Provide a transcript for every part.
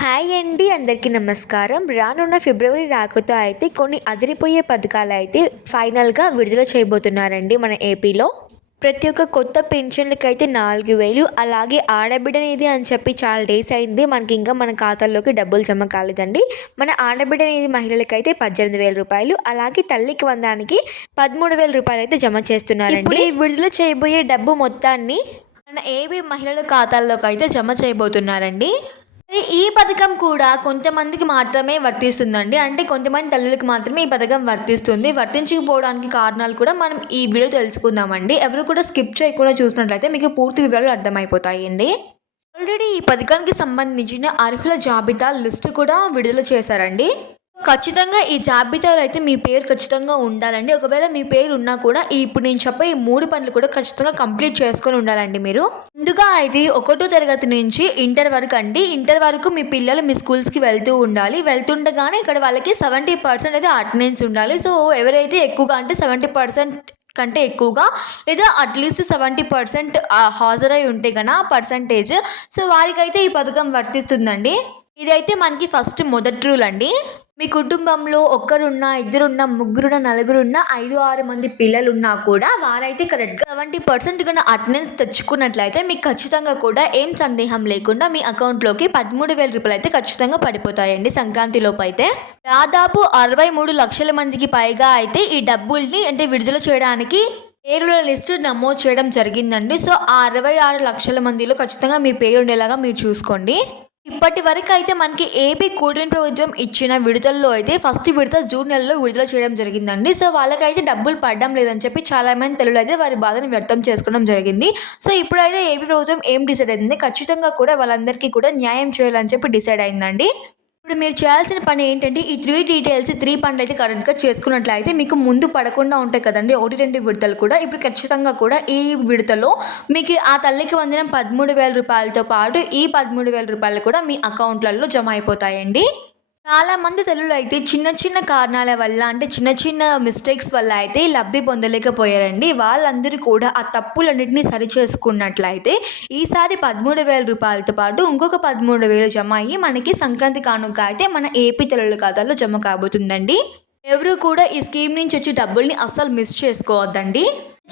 Hi అండి అందరికీ నమస్కారం. రానున్న ఫిబ్రవరి రాకతో అయితే కొన్ని అదిరిపోయే పథకాలు అయితే ఫైనల్గా విడుదల చేయబోతున్నారండి మన ఏపీలో. ప్రతి ఒక్క కొత్త పెన్షన్లకి అయితే నాలుగు వేలు అలాగే ఆడబిడ్డ నిధి అని చెప్పి చాలా డేస్ అయింది. మనకి ఇంకా మన ఖాతాల్లోకి డబ్బులు జమ కాలేదండి. మన ఆడబిడ్డ నిధి మహిళలకి అయితే పద్దెనిమిది వేల రూపాయలు అలాగే తల్లికి వందానికి పదమూడు వేల రూపాయలు అయితే జమ చేస్తున్నారండి. విడుదల చేయబోయే డబ్బు మొత్తాన్ని మన ఏబీ మహిళల ఖాతాల్లోకి అయితే జమ చేయబోతున్నారండి. ఈ పథకం కూడా కొంతమందికి మాత్రమే వర్తిస్తుందండి. అంటే కొంతమంది తల్లులకు మాత్రమే ఈ పథకం వర్తిస్తుంది. వర్తించకపోవడానికి కారణాలు కూడా మనం ఈ వీడియో తెలుసుకుందామండి. ఎవరు కూడా స్కిప్ చేయకుండా చూసినట్లయితే మీకు పూర్తి వివరాలు అర్థమైపోతాయండి. ఆల్రెడీ ఈ పథకానికి సంబంధించిన అర్హుల జాబితా లిస్టు కూడా విడుదల చేశారండి. ఖచ్చితంగా ఈ జాబితాలో అయితే మీ పేరు ఖచ్చితంగా ఉండాలండి. ఒకవేళ మీ పేరు ఉన్నా కూడా ఇప్పుడు నేను చెప్పే ఈ మూడు పనులు కూడా ఖచ్చితంగా కంప్లీట్ చేసుకొని ఉండాలండి మీరు. ముందుగా అయితే ఒకటో తరగతి నుంచి ఇంటర్ వరకు అండి. ఇంటర్ వరకు మీ పిల్లలు మీ స్కూల్స్కి వెళ్తూ ఉండాలి. వెళ్తుండగానే ఇక్కడ వాళ్ళకి సెవెంటీ పర్సెంట్ అయితే అటెండెన్స్ ఉండాలి. సో ఎవరైతే ఎక్కువగా అంటే సెవెంటీ పర్సెంట్ కంటే ఎక్కువగా లేదా అట్లీస్ట్ సెవెంటీ పర్సెంట్ హాజరై ఉంటే కన్నా పర్సంటేజ్. సో వారికైతే ఈ పథకం వర్తిస్తుందండి. ఇదైతే మనకి ఫస్ట్ మొదటి రూల్ అండి. మీ కుటుంబంలో ఒక్కరున్నా ఇద్దరున్నా ముగ్గురున్న నలుగురున్న ఐదు ఆరు మంది పిల్లలున్నా కూడా వారైతే కరెక్ట్గా సెవెంటీ పర్సెంట్ కన్నా అటెండెన్స్ తెచ్చుకున్నట్లయితే మీకు ఖచ్చితంగా కూడా ఏం సందేహం లేకుండా మీ అకౌంట్లోకి పదమూడు వేల రూపాయలు అయితే ఖచ్చితంగా పడిపోతాయండి సంక్రాంతి లోపైతే. అయితే దాదాపు అరవై మూడు లక్షల మందికి పైగా అయితే ఈ డబ్బుల్ని అంటే విడుదల చేయడానికి పేరుల లిస్టు నమోదు చేయడం జరిగిందండి. సో ఆ అరవై ఆరు లక్షల మందిలో ఖచ్చితంగా మీ పేరు ఉండేలాగా మీరు చూసుకోండి. ఇప్పటి వరకు అయితే మనకి ఏపీ కూటమి ప్రభుత్వం ఇచ్చిన విడుదలలో అయితే ఫస్ట్ విడత జూన్ నెలలో విడుదల చేయడం జరిగిందండి. సో వాళ్ళకైతే డబ్బులు పడడం లేదని చెప్పి చాలా మంది తెలుగులో అయితే వారి బాధను వ్యక్తం చేసుకోవడం జరిగింది. సో ఇప్పుడైతే ఏపీ ప్రభుత్వం ఏం డిసైడ్ అయింది? ఖచ్చితంగా కూడా వాళ్ళందరికీ కూడా న్యాయం చేయాలని చెప్పి డిసైడ్ అయిందండి. ఇప్పుడు మీరు చేయాల్సిన పని ఏంటంటే ఈ త్రీ డీటెయిల్స్ త్రీ పనులు అయితే కరెక్ట్గా చేసుకున్నట్లయితే మీకు ముందు పడకుండా ఉంటాయి కదండి. ఒకటి రెండు విడతలు కూడా. ఇప్పుడు ఖచ్చితంగా కూడా ఈ విడతలో మీకు ఆ తల్లికి వందిన పదమూడు వేల రూపాయలతో పాటు ఈ పదమూడు వేల రూపాయలు కూడా మీ అకౌంట్లలో జమ అయిపోతాయండి. చాలా మంది తెలుగులో అయితే చిన్న చిన్న కారణాల వల్ల అంటే చిన్న చిన్న మిస్టేక్స్ వల్ల అయితే లబ్ధి పొందలేకపోయారండి. వాళ్ళందరూ కూడా ఆ తప్పులన్నింటినీ సరి చేసుకున్నట్లయితే ఈసారి పదమూడు వేల రూపాయలతో పాటు ఇంకొక పదమూడు వేలు జమ అయ్యి మనకి సంక్రాంతి కానుక అయితే మన ఏపీ తెలుగు ఖాతాలో జమ కాబోతుందండి. ఎవరు కూడా ఈ స్కీమ్ నుంచి వచ్చే డబ్బుల్ని అస్సలు మిస్ చేసుకోవద్దండి.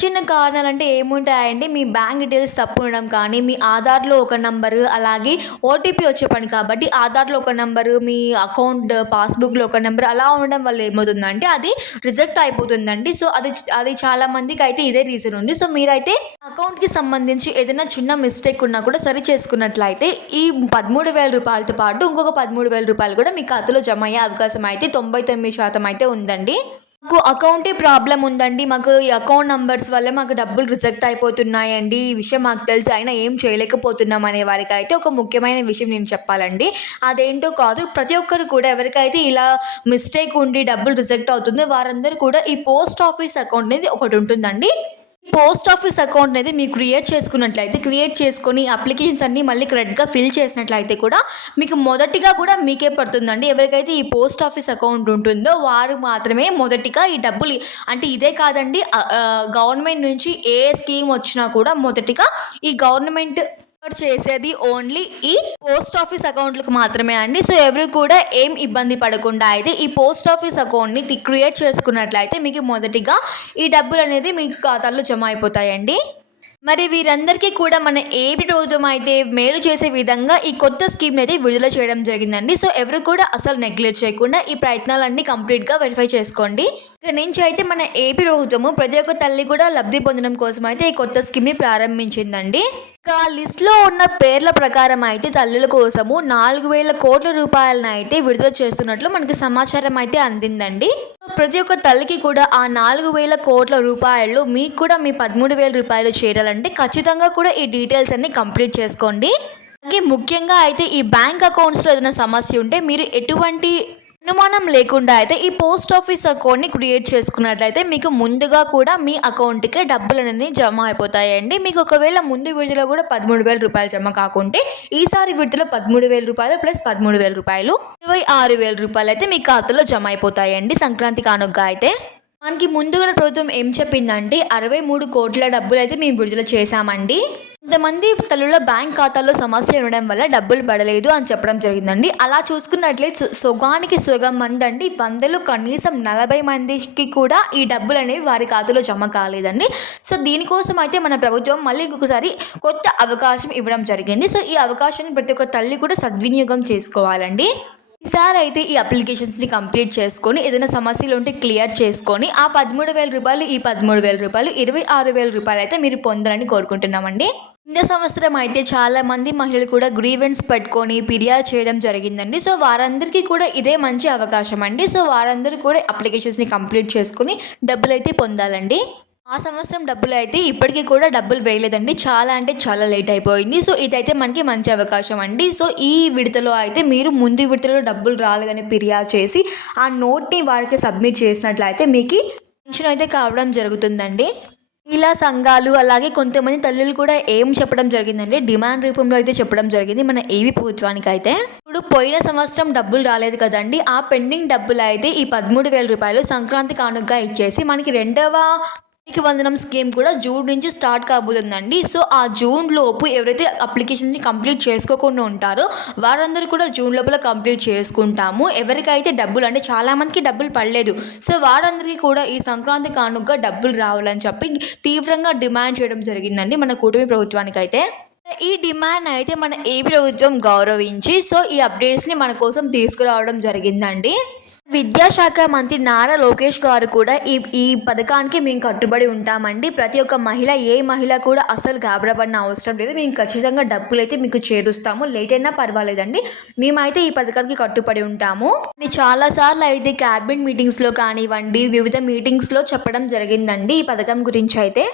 చిన్న కారణాలు అంటే ఏముంటాయండి మీ బ్యాంక్ డీటెయిల్స్ తప్పు ఉండడం కానీ మీ ఆధార్లో ఒక నంబరు అలాగే ఓటీపీ వచ్చే పని కాబట్టి ఆధార్లో ఒక నంబరు మీ అకౌంట్ పాస్బుక్లో ఒక నెంబర్ అలా ఉండడం వల్ల ఏమవుతుందంటే అది రిజెక్ట్ అయిపోతుందండి. సో అది అది చాలా మందికి అయితే ఇదే రీజన్ ఉంది. సో మీరైతే అకౌంట్కి సంబంధించి ఏదైనా చిన్న మిస్టేక్ ఉన్నా కూడా సరి చేసుకున్నట్లయితే ఈ పదమూడు వేల రూపాయలతో పాటు ఇంకొక పదమూడు వేల రూపాయలు కూడా మీ ఖాతాలో జమ అయ్యే అవకాశం అయితే తొంభై తొమ్మిది శాతం అయితే ఉందండి. మాకు అకౌంటే ప్రాబ్లం ఉందండి. మాకు ఈ అకౌంట్ నంబర్స్ వల్ల మాకు డబ్బులు రిజెక్ట్ అయిపోతున్నాయండి. ఈ విషయం మాకు తెలిసి. అయినా ఏం చేయలేకపోతున్నాం అనే వారికి అయితే ఒక ముఖ్యమైన విషయం నేను చెప్పాలండి. అదేంటో కాదు ప్రతి ఒక్కరు కూడా ఎవరికైతే ఇలా మిస్టేక్ ఉండి డబ్బులు రిజెక్ట్ అవుతుందో వారందరూ కూడా ఈ పోస్ట్ ఆఫీస్ అకౌంట్ అనేది ఒకటి ఉంటుందండి. పోస్ట్ ఆఫీస్ అకౌంట్ అయితే మీరు క్రియేట్ చేసుకున్నట్లయితే క్రియేట్ చేసుకొని అప్లికేషన్స్ అన్నీ మళ్ళీ కరెక్ట్గా ఫిల్ చేసినట్లయితే కూడా మీకు మొదటిగా కూడా మీకే పడుతుందండి. ఎవరికైతే ఈ పోస్ట్ ఆఫీస్ అకౌంట్ ఉంటుందో వారు మాత్రమే మొదటిగా ఈ డబ్బులు అంటే ఇదే కాదండి గవర్నమెంట్ నుంచి ఏ స్కీమ్ వచ్చినా కూడా మొదటిగా ఈ గవర్నమెంట్ చేసేది ఓన్లీ ఈ పోస్ట్ ఆఫీస్ అకౌంట్లకు మాత్రమే అండి. సో ఎవరు కూడా ఏం ఇబ్బంది పడకుండా అయితే ఈ పోస్ట్ ఆఫీస్ అకౌంట్ని క్రియేట్ చేసుకున్నట్లయితే మీకు మొదటిగా ఈ డబ్బులు అనేది మీకు ఖాతాల్లో జమ అయిపోతాయండి. మరి వీరందరికీ కూడా మన ఏపీ ప్రభుత్వం అయితే మేలు చేసే విధంగా ఈ కొత్త స్కీమ్ని అయితే విడుదల చేయడం జరిగిందండి. సో ఎవరు కూడా అసలు నెగ్లెక్ట్ చేయకుండా ఈ ప్రయత్నాలన్నీ కంప్లీట్గా వెరిఫై చేసుకోండి. ఇక్కడ నుంచి అయితే మన ఏపీ ప్రభుత్వము ప్రతి ఒక్క తల్లి కూడా లబ్ధి పొందడం కోసం అయితే ఈ కొత్త స్కీమ్ని ప్రారంభించిందండి. ఇక లిస్ట్లో ఉన్న పేర్ల ప్రకారం అయితే తల్లుల కోసము నాలుగు వేల కోట్ల రూపాయలను అయితే విడుదల చేస్తున్నట్లు మనకి సమాచారం అయితే అందిందండి. ప్రతి ఒక్క తల్లికి కూడా ఆ నాలుగు వేల కోట్ల రూపాయలు మీకు కూడా మీ పదమూడు వేల రూపాయలు చేరాలంటే ఖచ్చితంగా కూడా ఈ డీటెయిల్స్ అన్ని కంప్లీట్ చేసుకోండి. అలాగే ముఖ్యంగా అయితే ఈ బ్యాంక్ అకౌంట్స్లో ఏదైనా సమస్య ఉంటే మీరు ఎటువంటి అనుమానం లేకుండా అయితే ఈ పోస్ట్ ఆఫీస్ అకౌంట్ని క్రియేట్ చేసుకున్నట్లయితే మీకు ముందుగా కూడా మీ అకౌంట్కి డబ్బులు అనేది జమ అయిపోతాయండి. మీకు ఒకవేళ ముందు విడుదల కూడా పదమూడు వేల రూపాయలు జమ కాకుంటే ఈసారి విడుదల పదమూడు వేల రూపాయలు ప్లస్ పదమూడు వేల రూపాయలు ఇరవై ఆరు వేల రూపాయలు అయితే మీ ఖాతాలో జమ అయిపోతాయండి సంక్రాంతి కానుగ్గా అయితే. మనకి ముందుగా ప్రభుత్వం ఏం చెప్పిందంటే అరవై మూడు కోట్ల డబ్బులు అయితే మేము విడుదల చేశామండి. కొంతమంది తల్లుల బ్యాంక్ ఖాతాలో సమస్య ఉండడం వల్ల డబ్బులు పడలేదు అని చెప్పడం జరిగిందండి. అలా చూసుకున్నట్లయితే సుగానికి సుగం మంది అండి వందలు కనీసం నలభై మందికి కూడా ఈ డబ్బులు అనేవి వారి ఖాతాలో జమ కాలేదండి. సో దీనికోసం అయితే మన ప్రభుత్వం మళ్ళీ ఇంకొకసారి కొత్త అవకాశం ఇవ్వడం జరిగింది. సో ఈ అవకాశాన్ని ప్రతి ఒక్క తల్లి కూడా సద్వినియోగం చేసుకోవాలండి. ఈసారి అయితే ఈ అప్లికేషన్స్ని కంప్లీట్ చేసుకొని ఏదైనా సమస్యలు ఉంటే క్లియర్ చేసుకొని ఆ పదమూడు వేల రూపాయలు ఈ పదమూడు వేల రూపాయలు ఇరవై ఆరు వేల రూపాయలు అయితే మీరు పొందాలని కోరుకుంటున్నామండి. ఇంత సంవత్సరం అయితే చాలా మంది మహిళలు కూడా గ్రీవెన్స్ పెట్టుకొని ఫిర్యాదు చేయడం జరిగిందండి. సో వారందరికీ కూడా ఇదే మంచి అవకాశం అండి. సో వారందరూ కూడా అప్లికేషన్స్ని కంప్లీట్ చేసుకొని డబ్బులు అయితే పొందాలండి. ఆ సంవత్సరం డబ్బులు అయితే ఇప్పటికీ కూడా డబ్బులు వేయలేదండి. చాలా అంటే చాలా లేట్ అయిపోయింది. సో ఇదైతే మనకి మంచి అవకాశం అండి. సో ఈ విడతలో అయితే మీరు ముందు విడతలో డబ్బులు రాలేదని ఫిర్యాదు చేసి ఆ నోట్ని వారికి సబ్మిట్ చేసినట్లయితే మీకు పెన్షన్ అయితే కావడం జరుగుతుందండి. ఇలా సంఘాలు అలాగే కొంతమంది తల్లులు కూడా ఏం చెప్పడం జరిగిందంటే డిమాండ్ రూపంలో అయితే చెప్పడం జరిగింది మన ఏవి ప్రభుత్వానికి అయితే. ఇప్పుడు పోయిన సంవత్సరం డబ్బులు రాలేదు కదండి. ఆ పెండింగ్ డబ్బులు అయితే ఈ పదమూడు వేల రూపాయలు సంక్రాంతి కానుకగా ఇచ్చేసి మనకి రెండవ తల్లికి వందనం స్కీమ్ కూడా జూన్ నుంచి స్టార్ట్ కాబోతుందండి. సో ఆ జూన్ లోపు ఎవరైతే అప్లికేషన్స్ని కంప్లీట్ చేసుకోకుండా ఉంటారో వారందరూ కూడా జూన్ లోపల కంప్లీట్ చేసుకుంటాము. ఎవరికైతే డబ్బులు అంటే చాలామందికి డబ్బులు పడలేదు. సో వారందరికీ కూడా ఈ సంక్రాంతి కానుకగా డబ్బులు రావాలని చెప్పి తీవ్రంగా డిమాండ్ చేయడం జరిగిందండి మన కూటమి ప్రభుత్వానికి అయితే ఈ డిమాండ్ అయితే మన ఏ ప్రభుత్వం గౌరవించి సో ఈ అప్డేట్స్ని మన కోసం తీసుకురావడం జరిగిందండి. విద్యాశాఖ మంత్రి నారా లోకేష్ గారు కూడా ఈ ఈ పథకానికి మేము కట్టుబడి ఉంటామండి. ప్రతి ఒక్క మహిళ ఏ మహిళ కూడా అసలు గాబరపడిన అవసరం లేదు. మేము ఖచ్చితంగా డబ్బులు అయితే మీకు చేరుస్తాము. లేట్ అయినా పర్వాలేదండి. మేమైతే ఈ పథకానికి కట్టుబడి ఉంటాము. చాలాసార్లు అయితే క్యాబినెట్ మీటింగ్స్లో కానివ్వండి వివిధ మీటింగ్స్లో చెప్పడం జరిగిందండి ఈ పథకం గురించి అయితే.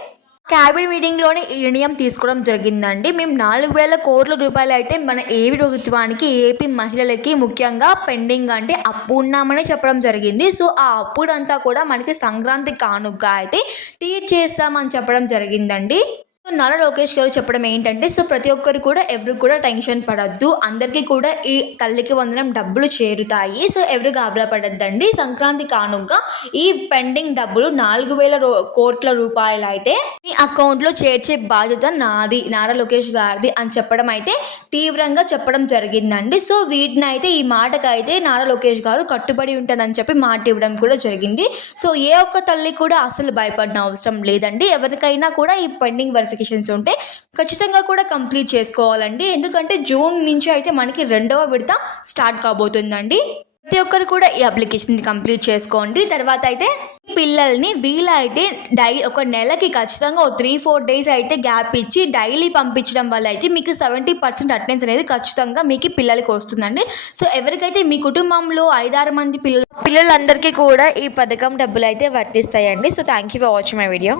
క్యాబినెట్ మీటింగ్లోనే ఈ నిర్ణయం తీసుకోవడం జరిగిందండి. మేము నాలుగు వేల కోట్ల రూపాయలు అయితే మన ఏపీ ప్రభుత్వానికి ఏపీ మహిళలకి ముఖ్యంగా పెండింగ్ అంటే అప్పు ఉన్నామని చెప్పడం జరిగింది. సో ఆ అప్పుడంతా కూడా మనకి సంక్రాంతి కానుక అయితే తీర్చేస్తామని చెప్పడం జరిగిందండి. నారా లోకేష్ గారు చెప్పడం ఏంటంటే సో ప్రతి ఒక్కరు కూడా ఎవరు కూడా టెన్షన్ పడద్దు. అందరికీ కూడా ఈ తల్లికి వందనం డబ్బులు చేరుతాయి. సో ఎవరు గాబరా పడద్దండి. సంక్రాంతి కానుక ఈ పెండింగ్ డబ్బులు నాలుగు వేల కోట్ల రూపాయలు అయితే మీ అకౌంట్లో చేర్చే బాధ్యత నాది నారా లోకేష్ గారిది అని చెప్పడం అయితే తీవ్రంగా చెప్పడం జరిగిందండి. సో వీటిని అయితే ఈ మాటకైతే నారా లోకేష్ గారు కట్టుబడి ఉంటానని చెప్పి మాట ఇవ్వడం కూడా జరిగింది. సో ఏ ఒక్క తల్లి కూడా అసలు భయపడిన అవసరం లేదండి. ఎవరికైనా కూడా ఈ పెండింగ్ వెరిఫికేషన్స్ ఉంటే ఖచ్చితంగా కూడా కంప్లీట్ చేసుకోవాలండి. ఎందుకంటే జూన్ నుంచి అయితే మనకి రెండవ విడత స్టార్ట్ కాబోతుందండి. ప్రతి ఒక్కరు కూడా ఈ అప్లికేషన్ కంప్లీట్ చేసుకోండి. తర్వాత అయితే పిల్లల్ని వీలైతే డై ఒక నెలకి ఖచ్చితంగా ఒక త్రీ ఫోర్ డేస్ అయితే గ్యాప్ ఇచ్చి డైలీ పంపించడం వల్ల అయితే మీకు సెవెంటీ పర్సెంట్ అటెండెన్స్ అనేది ఖచ్చితంగా మీకు పిల్లలకి వస్తుందండి. సో ఎవరికైతే మీ కుటుంబంలో ఐదారు మంది పిల్లలు పిల్లలందరికీ కూడా ఈ పథకం డబ్బులు అయితే వర్తిస్తాయండి. So thank you for watching my video